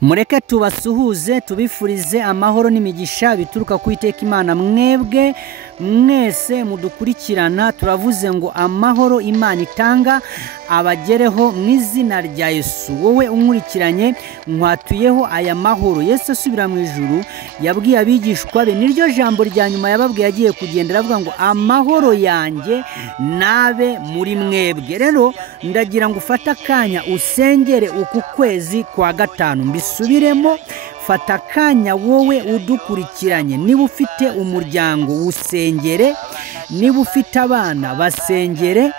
Mureke tubasuhuze tubifurize amahoro n'imigisha bituruka ku Iteka Imana. Mwebwe mwese mudukurikirana turavuze ngo amahoro Imana itanga abagereho mu izina rya Yesu. Wowe unkurikiranye nkwatuyeho aya mahoro. Yesu asubira mu ijuru yabwiye abigishwa be, niryo jambo rya nyuma yababwiye agiye kugendera avuga ngo amahoro yanjye nabe muri mwebwe. Rero ndagira ngo ufate akanya usengere uku kwezi kwa gatanu. Mbisubiremo, fata akanya wowe udukurikiranye, niba ufite umuryango usengere, niba ufite abana basengere,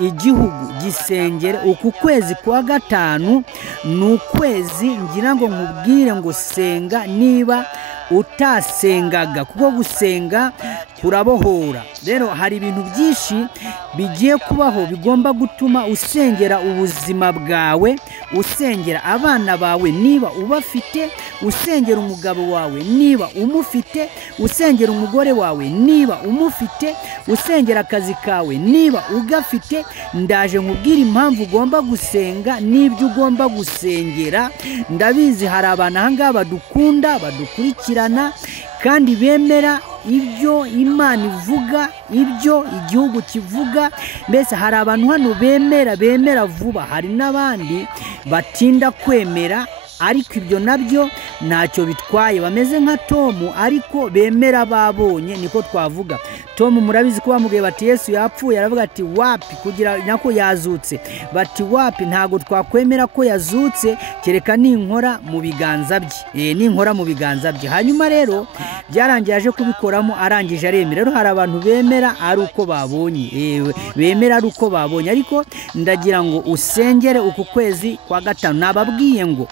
igihugu gisengere. Uku kwezi kwa gatanu ni ukwezi ngira ngo nkubwire ngo senga niba utasengaga, kuko gusenga kurabohora. Rero hari ibintu byinshi bigiye kubaho bigomba gutuma usengera ubuzima bwawe, usengera abana bawe niba ubafite, usengera umugabo wawe niba umufite, usengera umugore wawe niba umufite, usengera akazi kawe niba ugafite. Ndaje nkubwira impamvu ugomba gusenga n'ibyo ugomba gusengera. Ndabizi hari abantu aha ngaha badukunda, badukurikirana kandi bemera ibyo Imana ivuga, ibyo igihugu kivuga. Mbese hari abantu hano bemera vuba, hari n'abandi batinda kwemera, ariko ibyo nabyo ntacyo bitwaye. Bameze nka Tom ariko bemera babonye, niko twavuga. Tom murabizi ko bamubwiye bati Yesu yapfuye, aravuga ati wapi, kugira nako yazutse. Bati wapi, ntago twakwemera ko yazutse kereka ninkora mu biganza bye. Ninkora mu biganza bye. Hanyuma rero byarangiye aje kubikoramo, arangije aremera. Rero hari abantu bemera ari uko babonye, bemera ari uko babonye. Ariko ndagira ngo usengere uku kwezi kwa gatanu. Nababwiye ngo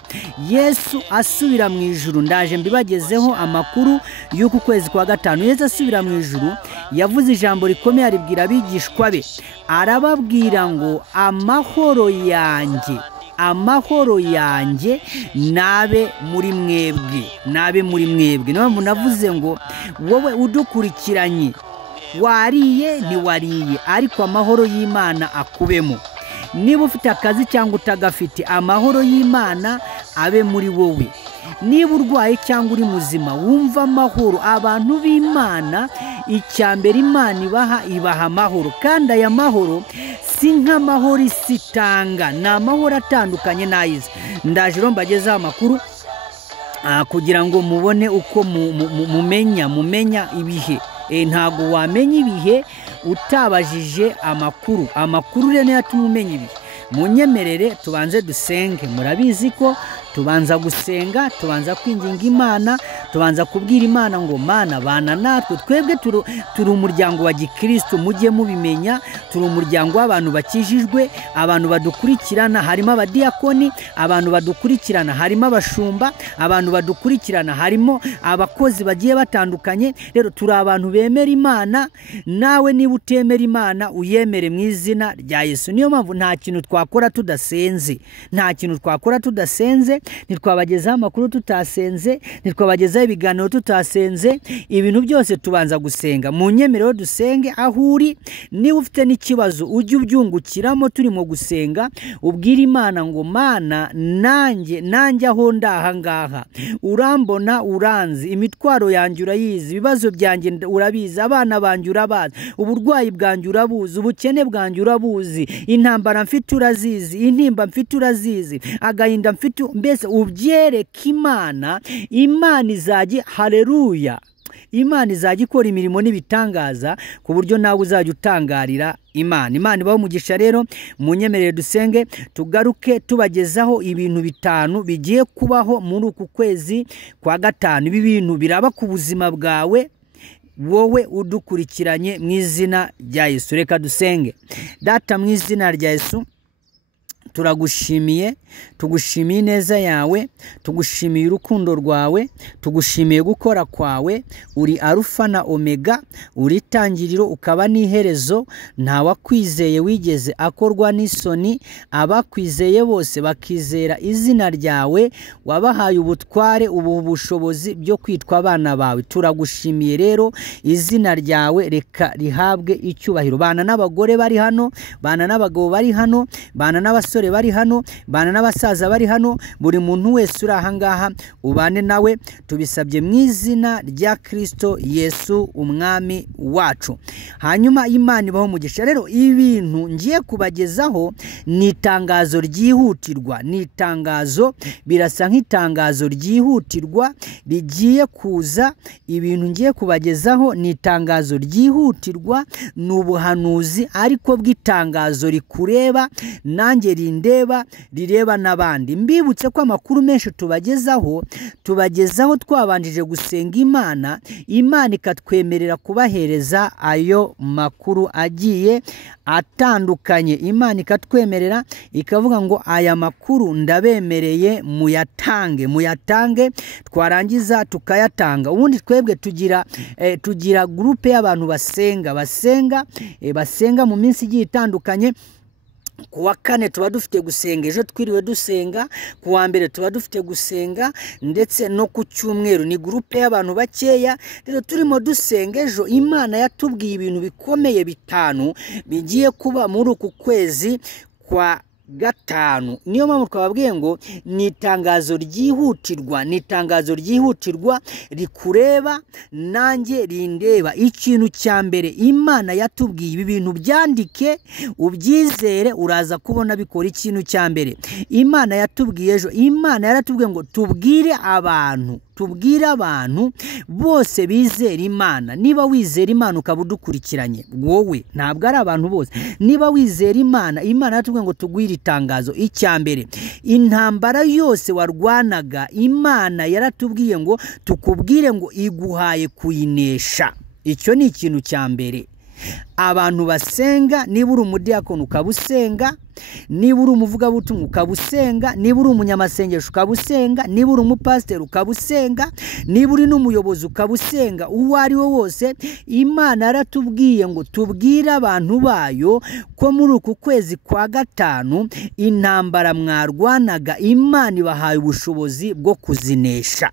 Yesu asubira mu ijuru, ndaje mbibagezeho amakuru y'uku kwezi kwa gatanu. Yesu asubira mu ijuru yavuze ijambo rikomeye, aribwira abigishwa be, arababwira ngo amahoro yanjye, amahoro yanjye nabe muri mwebwe, nabe muri mwebwe. Niyo mpamvu navuze ngo wowe udukurikiranye, wariye ntiwariye, ariko amahoro y'Imana akubemo. Niba ufite akazi cyangwa utagafite, amahoro y'Imana abe muri wowe. Niba urwaye cyangwa uri muzima, wumva amahoro. Abantu b'Imana icyambere Imana ibaha amahoro, kandi aya mahoro si nk'amahoro isi itanga, ni amahoro atandukanye n'ay'izi. Ndaje rero mbagezaho amakuru kugira ngo mubone uko mumenya ibihe. Ntago wamenya ibihe utabajije amakuru. Amakuru rero niyo atuma umenya ibihe. Munyemerere tubanze dusenge. Murabizi ko tubanza gusenga, tubanza kwinginga Imana, tubanza kubwira Imana ngo Mana bana natwe. Twebwe turi umuryango wa Gikristo, mujye mubimenya. Turi umuryango w'abantu bakijijwe, abantu badukurikirana harimo abadiyakoni, abantu badukurikirana harimo abashumba, abantu badukurikirana harimo abakozi bagiye batandukanye. Rero turi abantu bemera Imana. Nawe niba utemera Imana uyemere mu izina rya Yesu. Niyo mpamvu nta kintu twakora tudasenze, nta kintu twakora tudasenze. Ntitwabagezaho amakuru tutasenze, ntitwabagezaho ibiganiro tutasenze. Ibintu byose tubanza gusenga. Munyemerero dusenge aho uri. Niba ufite n'ikibazo ujye ubyungukiramo turimo gusenga, ubwira Imana ngo Mana nanjye aho ndaha ngaha urambona, uranzi, imitwaro yanjye urayizi, ibibazo byanjye urabizi, abana banjye urabazi, uburwayi bwanjye urabuzi, ubukene bwanjye urabuzi, intambara mfite urazizi, intimba mfite urazizi, agahinda mfite. Mbese ubyereka Imana. Imana izajya, haleluya, Imana izajya ikora imirimo n'ibitangaza ku buryo nawe uzajya utangarira Imana. Imana ibaho umugisha. Rero munyemerere dusenge, tugaruke tubagezaho ibintu bitanu bigiye kubaho muri uku kwezi kwa gatanu. Ibi bintu biraba ku buzima bwawe wowe udukurikiranye mu izina rya Yesu. Reka dusenge. Data, mu izina rya Yesu turagushimiye, tugushimiye neza yawe, tugushimiye urukundo rwawe, tugushimiye gukora kwawe. Uri Arufa na Omega, uri itangiriro ukaba n'iherezo. Nta wakwizeye wigeze akorwa n'isoni. Abakwizeye bose bakizera izina ryawe, wabahaye ubutware, ubu bushobozi byo kwitwa abana bawe. Turagushimiye rero, izina ryawe reka rihabwe icyubahiro. Bana n'abagore bari hano, bana n'abagabo bari hano, bana n'abasore n'abasore bari hano, bana n'abasaza bari hano, buri muntu wese uri ahangaha ubane nawe, tubisabye mu izina rya Kristo Yesu umwami wacu. Hanyuma Imana ibaho umugisha. Rero ibintu ngiye kubagezaho ni itangazo ryihutirwa, ni itangazo, birasa nk'itangazo ryihutirwa rigiye kuza. Ibintu ngiye kubagezaho ni itangazo ryihutirwa, ni ubuhanuzi ariko bw'itangazo rikureba nanjye rindeba, rireba n'abandi. Mbibutse ko amakuru menshi tubagezaho twabanjije gusenga Imana, Imana ikatwemerera kubahereza ayo makuru agiye atandukanye. Imana ikatwemerera ikavuga ngo aya makuru ndabemereye muyatange, twarangiza tukayatanga. Ubundi twebwe tugira groupe y'abantu basenga mu minsi igiye itandukanye. Kuwa kane tuba dufite gusenga, ejo twiriwe dusenga, kuwa mbere tuba dufite gusenga, ndetse no ku cyumweru ni groupe y'abantu bakeya. Rero turimo dusenga, ejo Imana yatubwiye ibintu bikomeye 5 bigiye kuba muri uku kwezi kwa gatanu. Niyo mpamvu twababwiye ngo ni itangazo ryihutirwa, rikureba nanjye rindeba. Ikintu cya mbere Imana yatubwiye, ibi bintu byandike ubyizere, uraza kubona bikora. Ikintu cya mbere Imana yatubwiye ejo, Imana yaratubwiye ngo tubwire abantu bose bizera Imana. Niba wizera Imana ukaba udukurikiranye, wowe ntabwo ari abantu bose. Niba wizera Imana, Imana yatubwiye ngo tugwire itangazo. Icya mbere, intambara yose warwanaga, Imana yaratubwiye ngo tukubwire ngo iguhaye kuyinesha. Icyo ni ikintu cya mbere. Abantu basenga, niba uri umudiakoni ukabusenga, niba uri umuvugabutumwa ukabusenga, niba uri umunyamasengesho ukabusenga, niba uri umupasiteri ukabusenga, niba uri n'umuyobozi ukabusenga, uwo ari we wose, Imana yaratubwiye ngo tubwire abantu bayo ko muri uku kwezi kwa gatanu intambara mwarwanaga, Imana ibahaye ubushobozi bwo kuzinesha.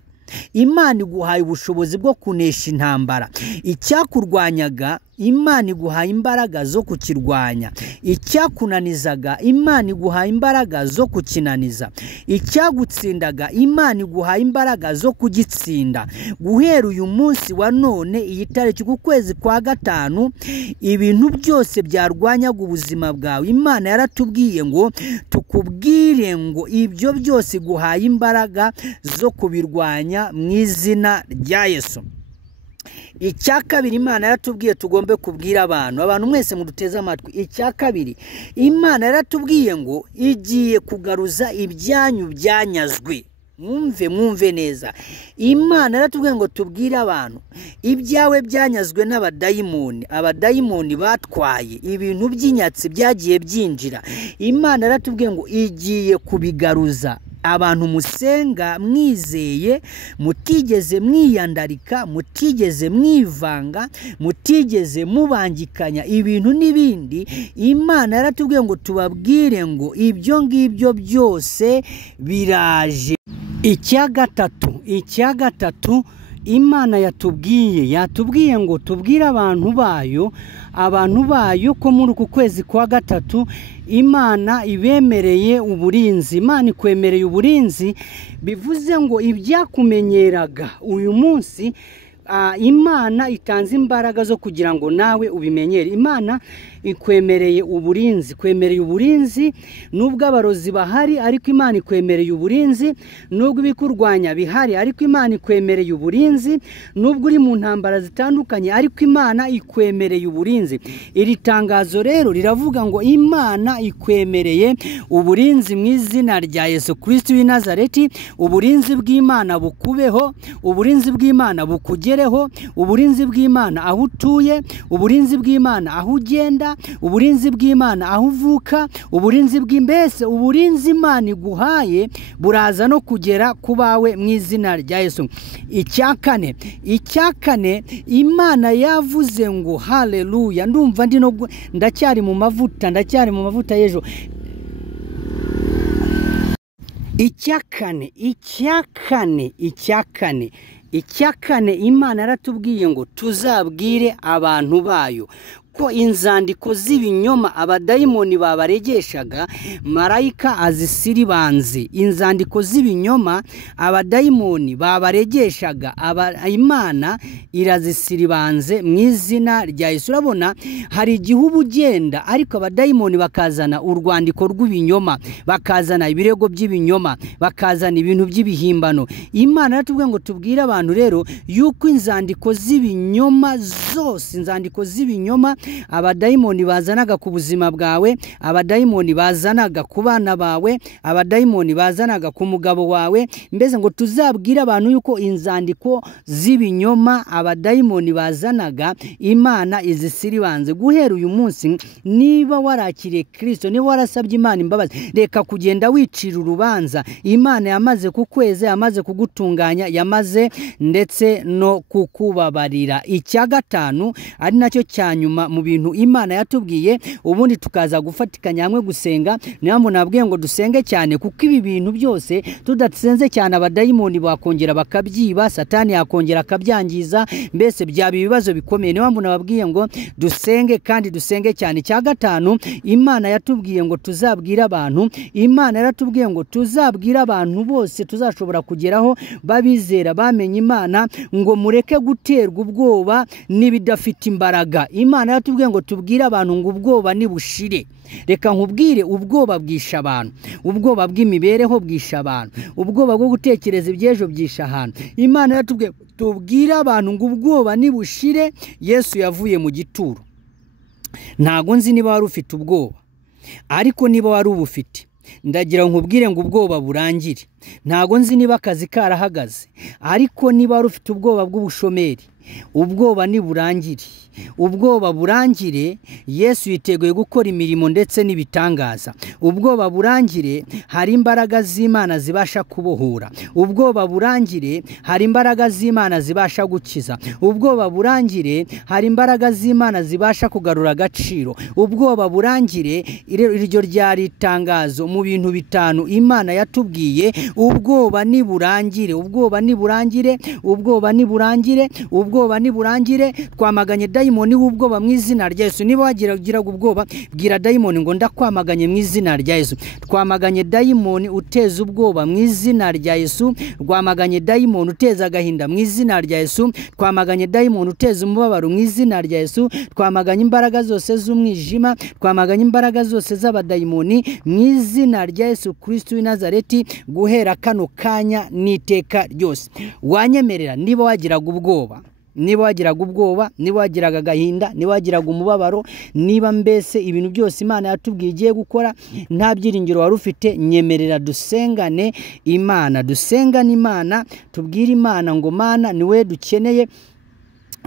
Imana iguhaye ubushobozi bwo kunesha intambara. Icyakurwanyaga, Imana iguhaye imbaraga zo kukirwanya. Icyakunanizaga, Imana iguhaye imbaraga zo kukinaniza. Icyagutsindaga, Imana iguhaye imbaraga zo kugitsinda. Guhera uyu munsi wa none, iyi tariki ku kwezi kwa gatanu, ibintu byose byarwanyaga ubuzima bwawe, Imana yaratubwiye ngo tukubwire ngo ibyo byose iguhaye imbaraga zo kubirwanya mu izina rya Yesu. Icya kabiri Imana yaratubwiye tugombe kubwira abantu mwese muduteze amatwi. Icya kabiri Imana yaratubwiye ngo igiye kugaruza ibyanyu byanyazwe. Mwumve neza. Imana yaratubwiye ngo tubwire abantu ibyawe byanyazwe n'abadayimoni. Abadayimoni batwaye ibintu by'inyatsi byagiye byinjira. Imana yaratubwiye ngo igiye kubigaruza. Abantu musenga mwizeye, mutigeze mwiyandarika, mutigeze mwivanga, mutigeze mubangikanya ibintu n'ibindi, Imana yaratubwiye ngo tubabwire ngo ibyo ngibyo byose biraje. Icya gatatu Imana yatubwiye ngo tubwire abantu bayo ko muri uku kwezi kwa gatatu Imana ibemereye uburinzi. Imana ikwemereye uburinzi, bivuze ngo ibyakumenyeraga uyu munsi, Imana itanze imbaraga zo kugira ngo nawe ubimenyere. Imana ikwemereye uburinzi, nubwo abarozi bahari ariko Imana ikwemereye uburinzi, nubwo ibikurwanya bihari ariko Imana ikwemereye uburinzi, nubwo uri mu ntambara zitandukanye ariko Imana ikwemereye uburinzi. Iri tangazo rero riravuga ngo Imana ikwemereye uburinzi mu izina rya Yesu Kristo w'i Nazareti. Uburinzi bw'Imana bukubeho, uburinzi bw'Imana bukugereho, uburinzi bw'Imana aho utuye, uburinzi bw'Imana aho ugenda, uburinzi bw'Imana aho uvuka, uburinzi bw'imbese, uburinzi Imana iguhaye buraza no kugera ku bawe mu izina rya Yesu. Icya kane Imana yavuze ngo haleluya. Ndumva ndacyari mu mavuta y'ejo. Icya kane Imana yaratubwiye ngo tuzabwire abantu bayo uko inzandiko z'ibinyoma abadayimoni babaregeshaga, marayika azisiribanze. Inzandiko z'ibinyoma abadayimoni babaregeshaga, Imana irazisiribanze mu izina rya Yesu. Urabona hari igihugu ugenda ariko abadayimoni bakazana urwandiko rw'ibinyoma, bakazana ibirego by'ibinyoma, bakazana ibintu by'ibihimbano. Imana yatubwiye ngo tubwire abantu rero yuko inzandiko z'ibinyoma zose, inzandiko z'ibinyoma abadayimoni bazanaga ku buzima bwawe, abadayimoni bazanaga ku bana bawe, abadayimoni bazanaga ku mugabo wawe, mbese ngo tuzabwire abantu yuko inzandiko z'ibinyoma abadayimoni bazanaga Imana izisiribanze. Guhera uyu munsi niba warakiriye Kristo, niba warasabye Imana imbabazi, reka kugenda wicira urubanza. Imana yamaze kukweza, yamaze kugutunganya, yamaze ndetse no kukubabarira. Icya gatanu ari nacyo cyanyuma mu bintu Imana yatubwiye, ubundi tukaza gufatikanya hamwe gusenga. Niyo mpamvu nabwiye ngo dusenge cyane, kuko ibi bintu byose tudasenze cyane abadayimoni bakongera bakabyiba, Satani yakongera akabyangiza, mbese byaba ibibazo bikomeye. Niyo mpamvu nababwiye ngo dusenge kandi dusenge cyane. Icya gatanu Imana yatubwiye ngo tuzabwira abantu, Imana yaratubwiye ngo tuzabwira abantu bose tuzashobora kugeraho babizera bamenye Imana, ngo mureke guterwa ubwoba n'ibidafite imbaraga. Imana yatubwiye ngo tubwire abantu ngo ubwoba nibushire. Reka nkubwire, ubwoba bwisha abantu, ubwoba bw'imibereho bwisha abantu, ubwoba bwo gutekereza ibyejo byisha abantu. Imana yatubwiye tubwire abantu ngo ubwoba nibushire. Yesu yavuye mu gituro. Ntago nzi niba wari ufite ubwoba, ariko niba wari ubufite ndagira nkubwire ngo ubwoba burangire. Ntago nzi niba akazi karahagaze, ariko niba wari ufite ubwoba bw'ubushomeri, ubwoba niburangire. Ubwoba burangire, Yesu yiteguye gukora imirimo ndetse n'ibitangaza. Ubwoba burangire, hari imbaraga z'Imana zibasha kubohora. Ubwoba burangire, hari imbaraga z'Imana zibasha gukiza. Ubwoba burangire, hari imbaraga z'Imana zibasha kugarura agaciro. Ubwoba burangire, iryo ryari itangazo mu bintu bitanu Imana yatubwiye. Ubwoba niburangire, ubwoba niburangire, ubwoba niburangire, ubwoba niburangire. Twamaganye dayimoni w'ubwoba mu izina rya Yesu. Niba wagira ubwoba, bwira dayimoni ngo ndakwamaganye mu izina rya Yesu. Twamaganye dayimoni uteza ubwoba mu izina rya Yesu. Rwamaganye dayimoni uteza agahinda mu izina rya Yesu. Twamaganye dayimoni uteza umubabaro mu izina rya Yesu. Twamaganye imbaraga zose z'umwijima, twamaganye imbaraga zose z'abadayimoni mu izina rya Yesu Kristo w'i Nazareti, guhera kano kanya n'iteka ryose. Wanyemerera niba wagiraga ubwoba, niba wagiraga ubwoba, niba wagiraga agahinda, niba wagiraga umubabaro, niba mbese ibintu byose Imana yatubwiye igiye gukora nta byiringiro wari ufite, nyemerera dusengane Imana. Dusengane Imana, tubwire Imana ngo Mana ni we dukeneye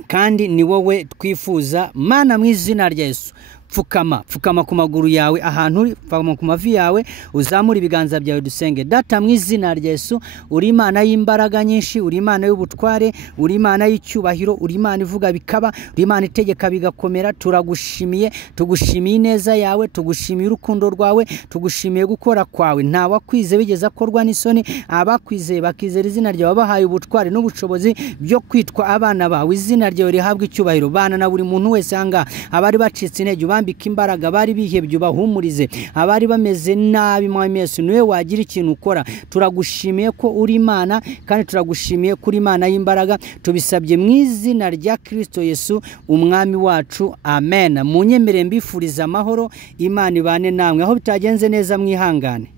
kandi ni wowe twifuza. Mana mu izina rya Yesu, pfukama ku maguru yawe, ahantu uri pfukama ku mavi yawe, uzamura ibiganza byawe dusenge. Data mu izina rya Yesu, uri Imana y'imbaraga nyinshi, uri Imana y'ubutware, uri Imana y'icyubahiro, uri Imana ivuga bikaba, uri Imana itegeka bigakomera. Turagushimiye, tugushimiye ineza yawe, tugushimiye urukundo rwawe, tugushimiye gukora kwawe. Nta wakwize bigeze akorwa n'isoni, abakwizeye bakizera izina ryawe bahaye ubutware n'ubushobozi byo kwitwa abana bawe. Izina ryawe rihabwa icyubahiro. Bana na buri muntu wese hanga, abari bacitse intege ubambika imbaraga, bari bihebye ubahumurize, abari bameze nabi Mwami Yesu niwe wagira ikintu ukora. Turagushimiye ko uri Imana, kandi turagushimiye ko uri Imana y'imbaraga. Tubisabye mu izina rya Kristo Yesu umwami wacu, amen. Munyemerere mbifuriza amahoro, Imana ibane namwe. Aho bitagenze neza mwihangane.